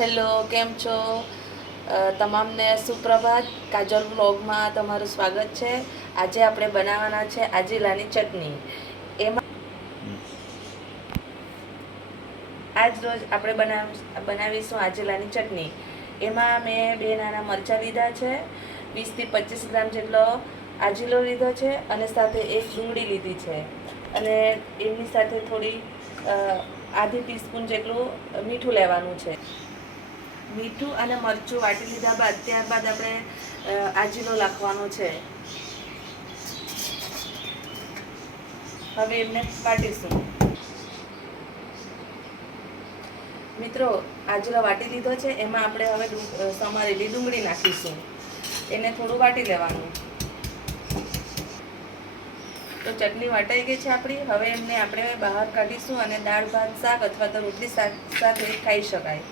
Hello, કેમ છો? તમામને સુપ્રભાત. કાજલ વ્લોગમાં તમારું સ્વાગત છે. આજે આપણે બનાવવાના છે આજેલાની ચટણી. એમાં આજ રોજ આપણે બનાવીશું આજેલાની ચટણી. એમાં મેં 2 નાના મરચાં લીધા છે, 20 થી 25 ગ્રામ જેટલો આજીલો લીધો છે અને સાથે એક ડુંગળી લીધી છે અને એમની સાથે થોડી આધી ટીસ્પૂન જેટલું મીઠું લેવાનું છે. મીઠું અને મરચું વાટી લીધા બાદ ત્યારબાદ આપણે આજીલો નાખવાનો છે. હવે એમને વાટીશું. મિત્રો, આજીલો વાટી લીધો છે. એમાં આપણે હવે સમારેલી ડુંગળી નાખીશું. એને થોડું વાટી લેવાનું. તો ચટણી વાટાઈ ગઈ છે આપણી. હવે એમને આપણે બહાર કાઢીશું અને દાળ ભાત શાક અથવા તો રોટલી શાક સાથે ખાઈ શકાય.